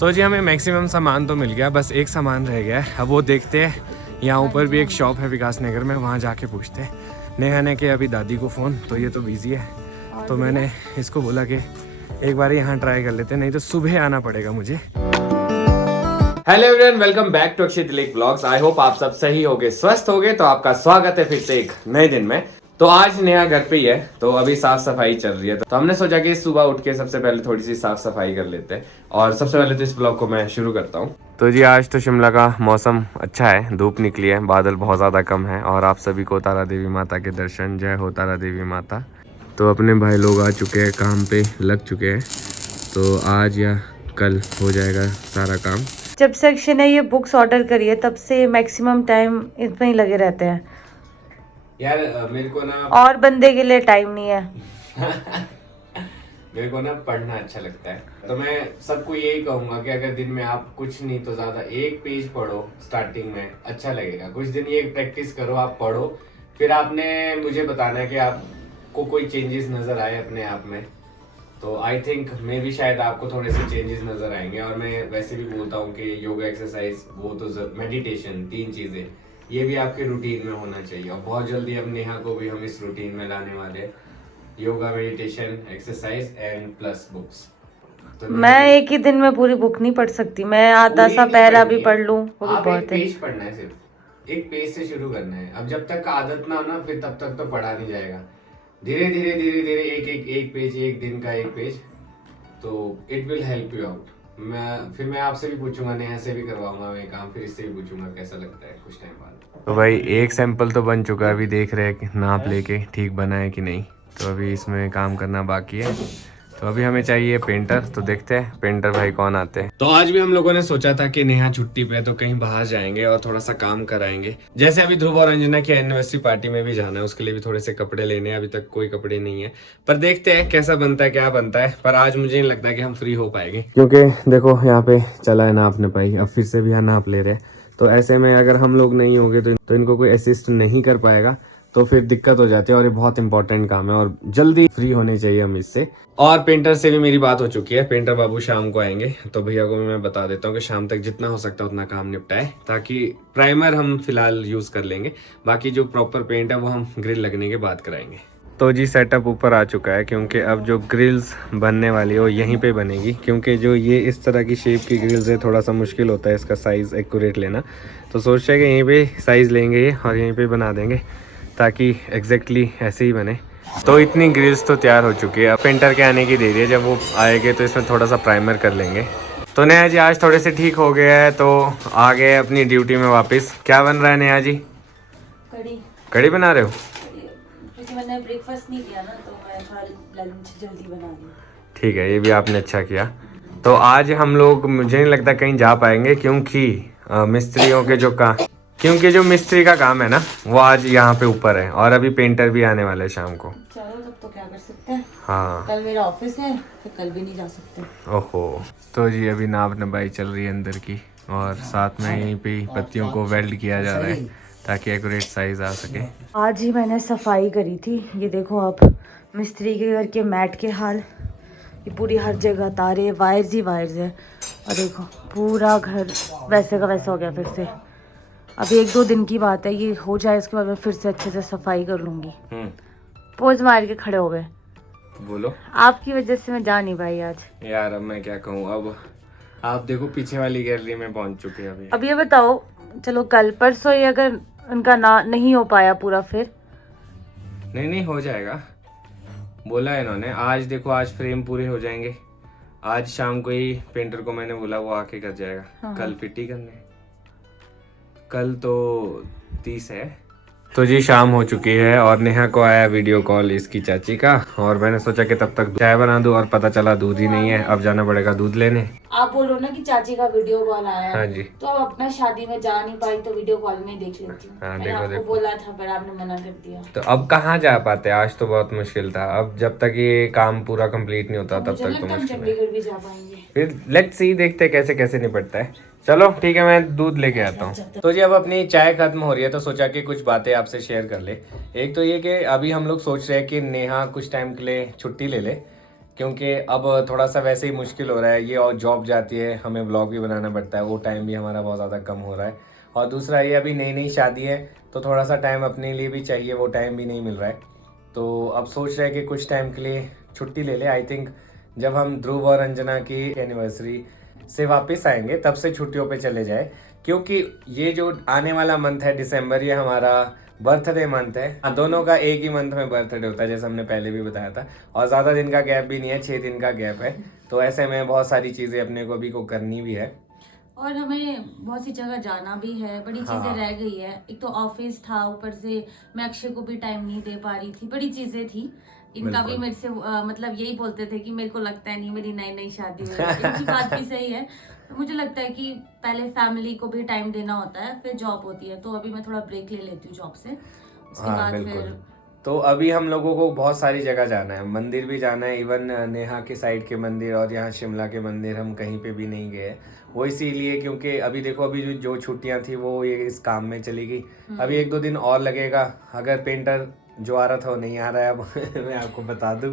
तो जी हमें मैक्सिमम सामान तो मिल गया, बस एक सामान रह गया है। अब वो देखते हैं, यहाँ ऊपर भी एक शॉप है विकास नगर में, वहाँ जाके पूछते हैं। नेहा ने किया अभी दादी को फ़ोन, तो ये तो बिज़ी है, तो मैंने इसको बोला कि एक बार यहाँ ट्राई कर लेते हैं, नहीं तो सुबह आना पड़ेगा मुझे। Hello everyone, welcome back to Akshay Dilip blogs. I hope आप सब सही होगे, स्वस्थ होगे। तो आपका स्वागत है फिर से एक नए दिन में। तो आज नेहा घर पे ही है, तो अभी साफ सफाई चल रही है, तो हमने सोचा कि सुबह उठ के सबसे पहले थोड़ी सी साफ सफाई कर लेते हैं। और सबसे पहले तो इस ब्लॉग को मैं शुरू करता हूँ। तो जी आज तो शिमला का मौसम अच्छा है, धूप निकली है, बादल बहुत ज़्यादा कम है और आप सभी को तारा देवी माता के दर्शन। जय हो तारा देवी माता। तो अपने भाई लोग आ चुके हैं, काम पे लग चुके हैं, तो आज या कल हो जाएगा सारा काम। जब से अक्षय ने ये बुक्स ऑर्डर करी है तब से मैक्सिमम टाइम इसमें ही लगे रहते हैं यार मेरे को ना और बंदे के लिए टाइम नहीं है। मेरे को ना पढ़ना अच्छा लगता है, तो मैं सबको यही कहूंगा कि अगर दिन में आप कुछ नहीं तो ज्यादा एक पेज पढ़ो, स्टार्टिंग में अच्छा लगेगा। कुछ दिन ये प्रैक्टिस करो, आप पढ़ो, फिर आपने मुझे बताना है कि आपको कोई चेंजेस नजर आए अपने आप में। तो आई थिंक मे भी शायद आपको थोड़े से चेंजेस नजर आएंगे। और मैं वैसे भी बोलता हूँ कि योगा, एक्सरसाइज, वो तो मेडिटेशन, 3 चीजें ये भी आपके रूटीन में होना चाहिए। और बहुत जल्दी अब नेहा को भी हम इस रूटीन में लाने वाले हैं। Yoga, meditation, exercise and plus books. तो मैं एक ही दिन में पूरी बुक नहीं पढ़ सकती, मैं आधा सा पहला भी पढ़ लूं वो भी आप बहुत एक है। पेज पढ़ना है, सिर्फ एक पेज से शुरू करना है। अब जब तक आदत ना हो ना, फिर तब तक तो पढ़ा नहीं जाएगा। धीरे धीरे धीरे धीरे एक पेज, एक दिन का एक पेज, तो it will help you out. मैं आपसे भी पूछूंगा, नेहा से भी करवाऊंगा मैं काम, फिर इससे भी पूछूंगा कैसा लगता है कुछ टाइम बाद। तो भाई एक सैंपल तो बन चुका है, अभी देख रहे हैं कि नाप लेके ठीक बना है कि नहीं। तो अभी इसमें काम करना बाकी है। तो अभी हमें चाहिए पेंटर, तो देखते हैं पेंटर भाई कौन आते हैं। तो आज भी हम लोगों ने सोचा था कि नेहा छुट्टी पे है तो कहीं बाहर जाएंगे और थोड़ा सा काम कराएंगे। जैसे अभी ध्रुव और अंजना की एनिवर्सरी पार्टी में भी जाना है, उसके लिए भी थोड़े से कपड़े लेने हैं। अभी तक कोई कपड़े नहीं है, पर देखते हैं कैसा बनता है, क्या बनता है। पर आज मुझे नहीं लगता कि हम फ्री हो पाएंगे, क्योंकि देखो यहाँ पे चला है नापने पाई, अब फिर से भी यहाँ नाप ले रहे हैं। तो ऐसे में अगर हम लोग नहीं होंगे तो इनको कोई असिस्ट नहीं कर पाएगा, तो फिर दिक्कत हो जाती है। और ये बहुत इंपॉर्टेंट काम है और जल्दी फ्री होने चाहिए हम इससे। और पेंटर से भी मेरी बात हो चुकी है, पेंटर बाबू शाम को आएंगे, तो भैया को मैं बता देता हूँ कि शाम तक जितना हो सकता है उतना काम निपटाए, ताकि प्राइमर हम फिलहाल यूज कर लेंगे, बाकी जो प्रॉपर पेंट है वो हम ग्रिल लगने के बाद कराएंगे। तो जी सेटअप ऊपर आ चुका है, क्योंकि अब जो ग्रिल्स बनने वाली है वो यहीं पे बनेगी, क्योंकि जो ये इस तरह की शेप की ग्रिल्स है थोड़ा सा मुश्किल होता है इसका साइज़ एक्यूरेट लेना। तो सोच रहे हैं कि यहीं पे साइज़ लेंगे ये और यहीं पे बना देंगे, ताकि एग्जैक्टली ऐसे ही बने। तो इतनी ग्रिल्स तो तैयार हो चुकी है, अब पेंटर के आने की देरी है, जब वो आएंगे तो इसमें थोड़ा सा प्राइमर कर लेंगे। तो नेहा जी आज थोड़े से ठीक हो गया है, तो आ गए अपनी ड्यूटी में वापस। क्या बन रहा है नेहा जी? कड़ी कड़ी बना रहे हो? क्योंकि मैंने ब्रेकफास्ट नहीं किया ना, तो मैं थोड़ा लंच जल्दी बना ली। ठीक है, ये भी आपने अच्छा किया। तो आज हम लोग मुझे नहीं लगता कहीं जा पाएंगे, क्योंकि मिस्त्रियों के जो मिस्त्री का काम है ना, वो आज यहाँ पे ऊपर है, और अभी पेंटर भी आने वाले हैं शाम को। चलो तब तो क्या कर सकते हैं। हाँ कल मेरा ऑफिस है, फिर कल भी नहीं जा सकते। ओहो। तो जी अभी नाप नपाई चल रही है अंदर की, और साथ में यहीं पे पत्तियों को वेल्ड किया जा रहा है ताकि एक्यूरेट साइज आ सके। आज ही मैंने सफाई करी थी। ये देखो आप मिस्त्री के घर के मैट के हाल, ये पूरी हर जगह तारे, वायर्स ही वायर्स है। और देखो पूरा घर वैसे का वैसा हो गया फिर से। अभी 1-2 दिन की बात है, ये हो जाए इसके बाद मैं फिर से अच्छे से सफाई कर लूँगी। पोज मार के खड़े हो गए। बोलो। आपकी वजह से मैं जा नहीं पाई आज। यार अब मैं क्या कहूँ, अब आप देखो पीछे वाली गैलरी में पहुंच चुके हैं अभी। अब ये बताओ, चलो कल परसों ये अगर उनका ना नहीं हो पाया पूरा, फिर नहीं हो जाएगा, बोला है इन्होंने। आज देखो आज फ्रेम पूरे हो जाएंगे, आज शाम को ही पेंटर को मैंने बोला, वो आके कर जाएगा। हाँ। कल फिट ही करने, कल तो 30 है। तो जी शाम हो चुकी है और नेहा को आया वीडियो कॉल इसकी चाची का, और मैंने सोचा कि तब तक चाय बना दूं, और पता चला दूध ही नहीं है। अब जाना पड़ेगा दूध लेने। आप बोलो ना कि चाची का वीडियो कॉल आया। हाँ जी। तो अब अपना शादी में जा नहीं पाई तो वीडियो कॉल में देख लेती हूँ। हाँ, मैंने देखो, आपको देखो। बोला था पर आपने मना कर दिया। तो अब कहाँ जा पाते, आज तो बहुत मुश्किल था। अब जब तक ये काम पूरा कंप्लीट नहीं होता तब तक तो मुश्किल है। चंडीगढ़ भी जा पाएंगे। फिर लेट्स सी, देखते हैं कैसे कैसे निपटता है। चलो ठीक है, मैं दूध लेके आता हूँ। तो जी अब अपनी चाय खत्म हो रही है, तो सोचा कि कुछ बातें आपसे शेयर कर ले। एक तो ये कि अभी हम लोग सोच रहे हैं कि नेहा कुछ टाइम के लिए छुट्टी ले ले, क्योंकि अब थोड़ा सा वैसे ही मुश्किल हो रहा है ये, और जॉब जाती है, हमें व्लॉग भी बनाना पड़ता है, वो टाइम भी हमारा बहुत ज़्यादा कम हो रहा है। और दूसरा ये अभी नई नई शादी है तो थोड़ा सा टाइम अपने लिए भी चाहिए, वो टाइम भी नहीं मिल रहा है। तो अब सोच रहे हैं कि कुछ टाइम के लिए छुट्टी ले ले। आई थिंक जब हम ध्रुव और अंजना की एनिवर्सरी से वापस आएंगे तब से छुट्टियों पे चले जाए, क्योंकि ये जो आने वाला मंथ है दिसंबर, ये हमारा बर्थडे मंथ है। दोनों का एक ही मंथ में बर्थडे होता है, जैसे हमने पहले भी बताया था, और ज़्यादा दिन का गैप भी नहीं है, 6 दिन का गैप है। तो ऐसे में बहुत सारी चीज़ें अपने को अभी को करनी भी है, और हमें बहुत सी जगह जाना भी है, बड़ी चीजें रह गई है। एक तो ऑफिस था, ऊपर से मैं अक्षय को भी टाइम नहीं दे पा रही थी, बड़ी चीजें थी। इनका भी मेरे से मतलब यही बोलते थे कि मेरे को लगता है नहीं मेरी नई नई शादी हुई है। इनकी बात भी सही है। तो मुझे लगता है कि पहले फैमिली को भी टाइम देना होता है, फिर जॉब होती है। तो अभी मैं थोड़ा ब्रेक ले लेती हूँ जॉब से, उसके बाद फिर। तो अभी हम लोगों को बहुत सारी जगह जाना है, मंदिर भी जाना है, इवन नेहा के साइड के मंदिर, और यहाँ शिमला के मंदिर हम कहीं पे भी नहीं गए। वो इसीलिए क्योंकि अभी देखो, अभी जो छुट्टियां थी वो ये इस काम में चली गई। अभी 1-2 दिन और लगेगा। अगर पेंटर जो आ रहा था वो नहीं आ रहा है अब मैं आपको बता दूं,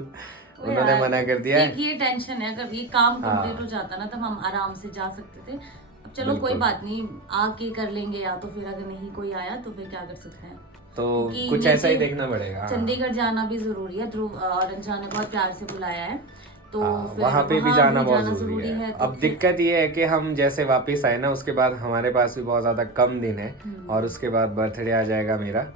उन्होंने मना कर दिया है। ये टेंशन है, अगर ये काम कंप्लीट हो जाता ना तब हम आराम से जा सकते थे। अब चलो कोई बात नहीं, आके कर लेंगे, या तो फिर अगर नहीं कोई आया तो फिर क्या कर सकते हैं। तो कुछ ऐसा ही देखना पड़ेगा। चंडीगढ़ जाना भी जरूरी है, ध्रुव और अंजना ने बहुत प्यार से बुलाया है, तो वहाँ पे भी जाना बहुत जरूरी है। तो अब दिक्कत ये है कि हम जैसे वापस आए ना, उसके बाद हमारे पास भी बहुत ज़्यादा कम दिन है, और उसके बाद बर्थडे आ जाएगा मेरा।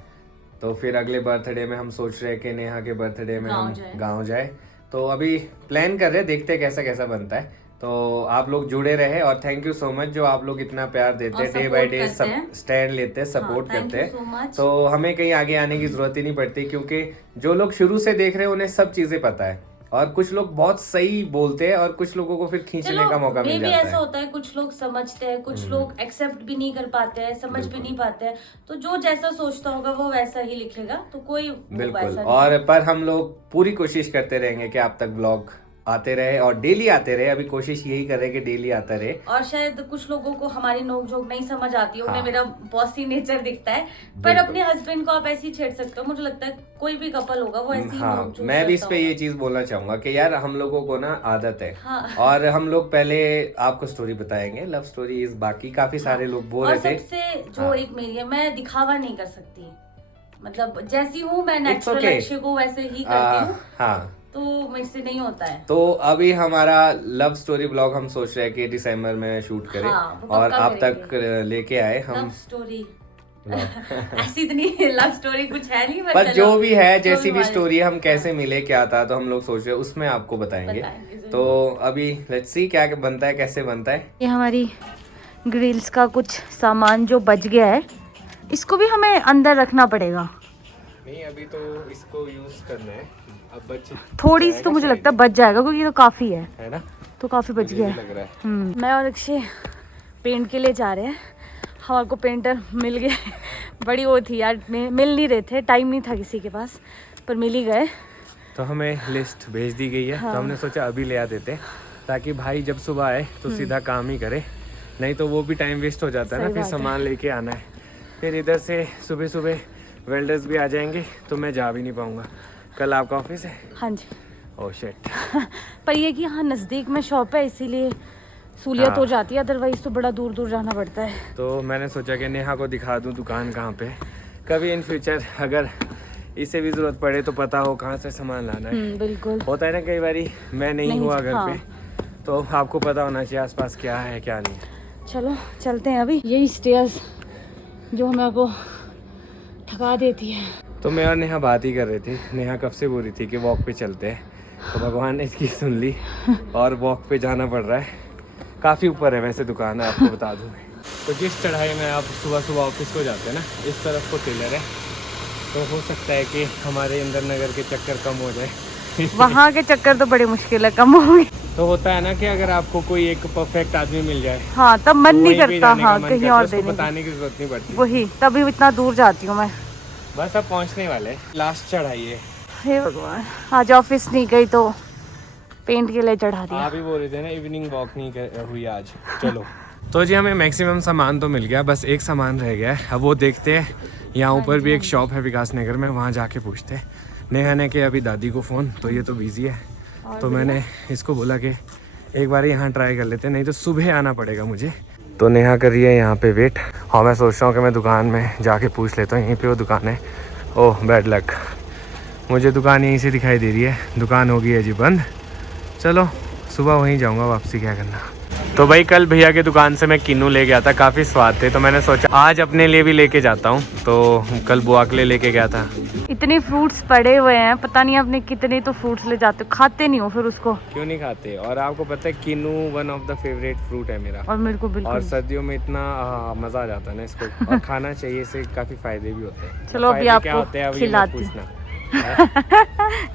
तो फिर अगले बर्थडे में हम सोच रहे हैं कि नेहा के बर्थडे में हम गाँव जाए। तो अभी प्लान कर रहे हैं, देखते हैं कैसा कैसा बनता है। तो आप लोग जुड़े रहे, और थैंक यू सो मच जो आप लोग इतना प्यार देते हैं, डे बाय डे स्टैंड लेते हैं, सपोर्ट करते हैं। तो हमें कहीं आगे आने की जरूरत ही नहीं पड़ती, क्योंकि जो लोग शुरू से देख रहे हैं उन्हें सब चीजें पता है, और कुछ लोग बहुत सही बोलते हैं और कुछ लोगों को फिर खींचने का मौका मिल जाता है। ऐसा होता है, कुछ लोग समझते हैं, कुछ लोग एक्सेप्ट भी नहीं कर पाते हैं, समझ भी नहीं पाते हैं। तो जो जैसा सोचता होगा वो वैसा ही लिखेगा, तो कोई बिल्कुल। और पर हम लोग पूरी कोशिश करते रहेंगे कि आप तक ब्लॉग आते रहे, और डेली आते रहे। अभी कोशिश यही कर रहे हैं कि डेली आता रहे। और शायद कुछ लोगों को हमारी नोक-झोंक नहीं समझ आती है, उन्हें मेरा बॉसी नेचर दिखता है, पर अपने हस्बैंड को आप ऐसे ही छेड़ सकते हो। मुझे लगता है कोई भी कपल होगा वो ऐसे ही नोक-झोंक। मैं भी इस पे ये चीज बोलना चाहूंगा कि यार हम लोगों को ना आदत है, और हम लोग पहले आपको स्टोरी बताएंगे, लव स्टोरी इस बाकी काफी सारे लोग बोल रहे थे। सबसे जो एक मेरी है, मैं दिखावा नहीं कर सकती, मतलब जैसी हूँ मैं नेचुरल अक्षय को वैसे ही करती हूँ। हाँ, तो मेरे से नहीं होता है। तो अभी हमारा लव स्टोरी ब्लॉग हम सोच रहे हैं कि दिसंबर में शूट करें, और आप तक लेके आए हम लव स्टोरी। ऐसी इतनी लव स्टोरी कुछ है नहीं, पर जो भी है, जैसी भी स्टोरी, हम कैसे मिले, क्या था, तो हम लोग सोच रहे हैं उसमें आपको बताएंगे। तो अभी लेट्स सी क्या बनता है, कैसे बनता है। ये हमारी ग्रिल्स का कुछ सामान जो बच गया है, इसको भी हमें अंदर रखना पड़ेगा। नहीं, अभी तो इसको यूज करना है। अब बच थोड़ी सी तो मुझे लगता है बच जाएगा, क्योंकि तो काफी है ना, तो काफी बच गया है। मैं और अक्षय पेंट के लिए जा रहे हैं। हमारे को पेंटर मिल गया। बड़ी वो थी यार, मिल नहीं रहे थे, टाइम नहीं था किसी के पास, पर मिल ही गए। तो हमें लिस्ट भेज दी गई है, तो हमने सोचा अभी ले आ देते, ताकि भाई जब सुबह आए तो सीधा काम ही करे, नहीं तो वो भी टाइम वेस्ट हो जाता है ना, फिर सामान लेके आना है, फिर इधर से सुबह सुबह वेल्डर्स भी आ जाएंगे, तो मैं जा भी नहीं पाऊंगा। कल आपका ऑफिस है? हाँ जी। Oh shit. पर ये कि यहाँ नज़दीक में शॉप है, इसीलिए सहूलियत हो जाती है, अदरवाइज तो बड़ा दूर दूर जाना पड़ता है। तो मैंने सोचा कि नेहा को दिखा दूँ दुकान कहाँ पे, कभी इन फ्यूचर अगर इसे भी जरूरत पड़े तो पता हो कहाँ से सामान लाना है। बिल्कुल। होता है ना कई बारी मैं नहीं हुआ घर पे, तो आपको पता होना चाहिए आसपास क्या है क्या नहीं। चलो चलते हैं। अभी यही स्टेयर्स जो हमें को थका देती है। तो मैं और नेहा बात ही कर रहे थे, नेहा कब से बोल रही थी कि वॉक पे चलते हैं, तो भगवान ने इसकी सुन ली और वॉक पे जाना पड़ रहा है। काफ़ी ऊपर है वैसे दुकान है, आपको बता दूँ। तो जिस चढ़ाई में आप सुबह सुबह ऑफिस को जाते हैं ना, इस तरफ को टेलर है, तो हो सकता है कि हमारे इंदर नगर के चक्कर कम हो जाए। वहाँ के चक्कर तो बड़े मुश्किल है कम होंगे। तो होता है ना कि अगर आपको कोई एक परफेक्ट आदमी मिल जाए, हाँ तब मन नहीं करता, हाँ कहीं और देने बताने की जरूरत नहीं पड़ती। वही, तभी इतना दूर जाती हूँ मैं। बस अब पहुँचने वाले, लास्ट चढ़ाई है। हे भगवान, आज ऑफिस नहीं गई तो पेंट के लिए चढ़ा दिया। आप ही बोल रहे थे ना इवनिंग वॉक नहीं हुई आज। चलो तो जी हमें मैक्सिमम सामान तो मिल गया, बस एक सामान रह गया है, अब वो देखते हैं। यहाँ ऊपर भी एक शॉप है विकास नगर में, वहाँ जाके पूछते हैं। नेहा ने किया अभी दादी को फ़ोन, तो ये तो बिजी है, तो मैंने इसको बोला कि एक बार यहाँ ट्राई कर लेते, नहीं तो सुबह आना पड़ेगा मुझे। तो नेहा कर रही है यहाँ पे वेट। हाँ मैं सोच रहा हूँ कि मैं दुकान में जाके पूछ लेता हूँ, यहीं पे वो दुकान है। ओह बैड लक, मुझे दुकान यहीं से दिखाई दे रही है, दुकान होगी है जी बंद। चलो सुबह वहीं जाऊँगा वापसी, क्या करना। तो भाई कल भैया की दुकान से मैं किन्नू ले गया था, काफ़ी स्वाद थे, तो मैंने सोचा आज अपने लिए भी लेके जाता हूँ। तो कल बुआ के लिए लेके गया था। इतने फ्रूट्स पड़े हुए हैं, पता नहीं आपने कितने तो फ्रूट्स ले जाते हो, खाते नहीं हो फिर उसको। क्यों नहीं खाते? और आपको पता है kinnow one of the favourite fruit है मेरा, और मेरे को बिल्कुल। और सर्दियों में इतना मज़ा आ जाता है ना इसको, और खाना चाहिए, इससे काफ़ी फायदे भी होते हैं। चलो अभी आपको खिलाती हूँ।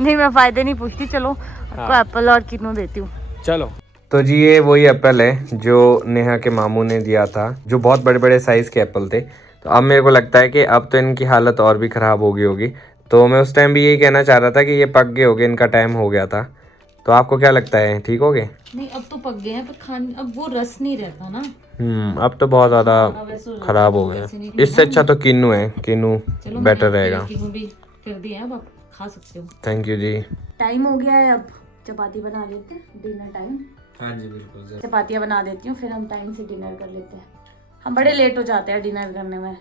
नहीं मैं फायदे नहीं पूछती, चलो आपको एप्पल और किन्नू देती हूँ। चलो। तो जी ये वही एप्पल है जो नेहा के मामू ने दिया था, जो बहुत बड़े बड़े साइज़ के एप्पल थे। तो अब मेरे को लगता है कि अब तो इनकी हालत और भी ख़राब हो गई होगी। तो मैं उस टाइम भी यही कहना चाह रहा था कि ये पक गए होंगे, इनका टाइम हो गया था। तो आपको क्या लगता है, ठीक हो गए? नहीं अब तो पक गए हैं, पर खाने अब वो रस नहीं रहता ना। अब तो बहुत ज़्यादा ख़राब हो गया। इससे अच्छा तो किन्नू है, किन्नू बेटर रहेगा। किन्नू भी कर दिया है, अब आप खा सकते हो। Thank you ji. टाइम हो गया है, अब चपाती बना लेते हैं, डिनर टाइम। हाँ जी बिल्कुल। चपातियाँ बना देती हूँ, फिर हम टाइम से डिनर कर लेते हैं। हम बड़े लेट हो जाते हैं डिनर करने में।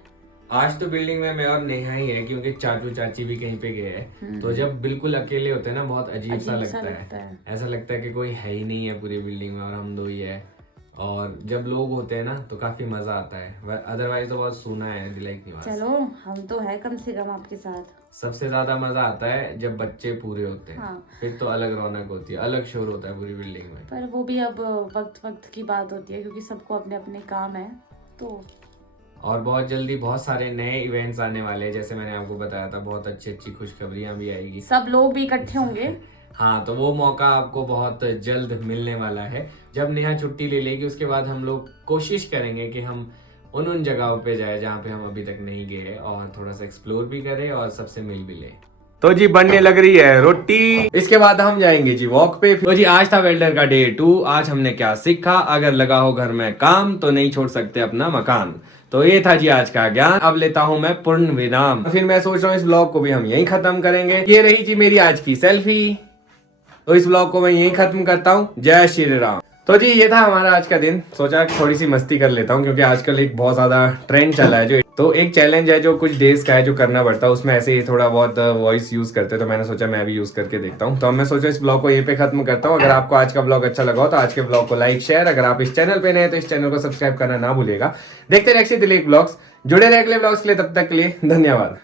आज तो बिल्डिंग में मैं और नेहा ही है, क्योंकि चाचू चाची भी कहीं पे गए हैं। तो जब बिल्कुल अकेले होते हैं ना, बहुत अजीब सा लगता है। ऐसा लगता है कि कोई है ही नहीं है पूरी बिल्डिंग में और हम दो ही है। और जब लोग होते हैं ना तो काफी मजा आता है, अदरवाइज तो बहुत सूना है दिलाइक निवास। चलो हम तो है कम से कम आपके साथ। सबसे ज्यादा मजा आता है जब बच्चे पूरे होते हैं। हाँ। फिर तो अलग रौनक होती है, अलग शोर होता है पूरी बिल्डिंग में। पर वो भी अब वक्त वक्त की बात होती है, क्योंकि सबको अपने अपने काम है। तो और बहुत जल्दी बहुत सारे नए इवेंट्स आने वाले हैं, जैसे मैंने आपको बताया था, बहुत अच्छी अच्छी खुशखबरियां भी आएगी, सब लोग भी इकट्ठे होंगे। हाँ तो वो मौका आपको बहुत जल्द मिलने वाला है। जब नेहा छुट्टी ले लेगी उसके बाद हम लोग कोशिश करेंगे कि हम उन जगहों पे जाए जहाँ पे हम अभी तक नहीं गए, और थोड़ा सा एक्सप्लोर भी करें और सबसे मिल भी ले। तो जी बनने लग रही है रोटी, इसके बाद हम जाएंगे जी वॉक पे। तो जी आज था वेल्डर का डे 2। आज हमने क्या सीखा, अगर लगा हो घर में काम तो नहीं छोड़ सकते अपना मकान। तो ये था जी आज का ज्ञान। अब लेता हूँ मैं पूर्ण विराम, फिर मैं सोच रहा हूँ इस ब्लॉग को भी हम यहीं खत्म करेंगे। ये रही जी मेरी आज की सेल्फी, तो इस ब्लॉग को मैं यहीं खत्म करता हूँ। जय श्री राम। तो जी ये था हमारा आज का दिन, सोचा थोड़ी सी मस्ती कर लेता हूँ, क्योंकि आजकल एक बहुत ज्यादा ट्रेंड चला है, जो तो एक चैलेंज है जो कुछ डेज का है जो करना पड़ता है, उसमें ऐसे ही थोड़ा बहुत वॉइस यूज करते हैं। तो मैंने सोचा मैं भी यूज करके देखता हूँ। तो अब मैं सोचा इस ब्लॉग को यहीं पे खत्म करता हूँ। अगर आपको आज का ब्लॉग अच्छा लगा हो तो आज के ब्लॉग को लाइक शेयर, अगर आप इस चैनल पे नए हैं तो इस चैनल को सब्सक्राइब करना ना भूलिएगा। देखते रहिए दिलीप ब्लॉग्स, जुड़े रहे अगले ब्लॉग्स के लिए, तब तक के लिए धन्यवाद।